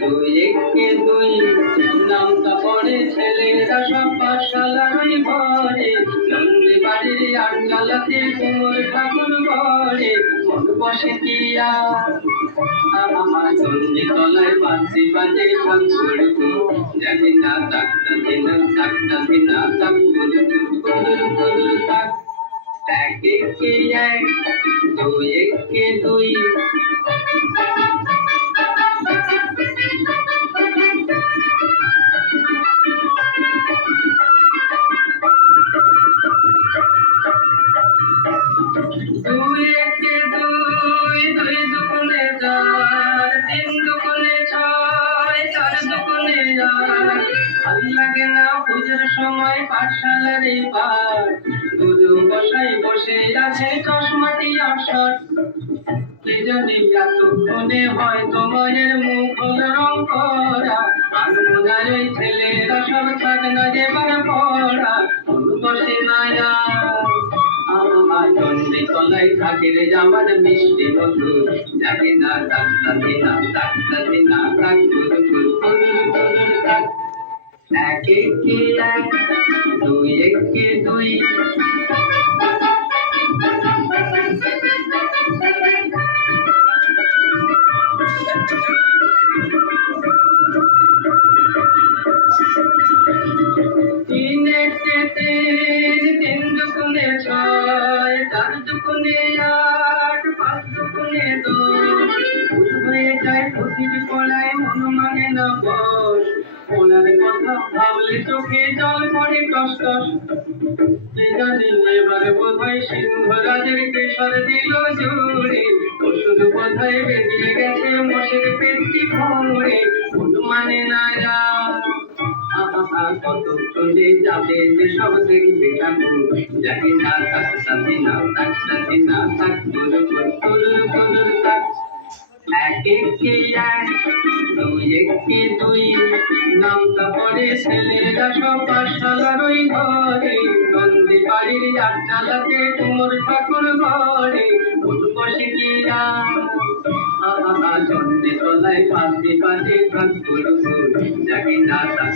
দুই একে দুই নামটা পড়ে ছেলেরা সব পাঠশালার ঘরে নন্দী বাড়ির আটগালাতে কুমোর ঠাকুর ঘরে মন বসে কি আর আমার নন্দী তলায় বাঁধি বাঁধে ঠাকুর জানি না ডাক্তা দিন ডাক্তার তাক এক একে এক দুই একে দুই দুই একে দুই দুই দুগুণে চার তিন দুগুণে ছয় চার দুগুণে আট ভাল লাগে না পুজোর সময় পাঠশালার পাঠ গুরু বসাই বসে আছে চশমাটি আসর কে জানি এতক্ষণে হয়তো মায়ের মুখ হলো রং করা আনমনার ওই ছেলেরা সব ছাগনা যে পারা পড়া বসে না আমার চন্ডী তলায় থাকে রে আমার মিষ্টি বন্ধু জানি না ডাক্তার দিনা ডাক এক একে এক দুই একে দুই তিন একে তিন তিন দুগুণে ছয় চার দুগুণে আট পাঁচ দুগুণে দশ ভুল হয়ে যায় পুঁথির পড়ায় মন মানে না বস ওনার কথা ভাবলে চোখে জল পড়ে কষ্ট জানি এবার বোধহয় সিংহরাজের কেশর দিল জোরে ওষুধ বোধহয় বেরিয়ে গেছে মশের পেটটি ভরে মন মানে না কতক্ষণে যাবে যে সব দেখবে ঠাকুর জানি না থাক এক একে এক দুই একে দুই নামটা পড়ে ছেলেরা সব পাঠশালার ওই ঘরে নন্দী বাড়ির আটচালাতে কুমোর ঠাকুর ঘরে বসে গিয়া চন্ডী তলায় পাশে পাশে ঠাকুর জানি না থাক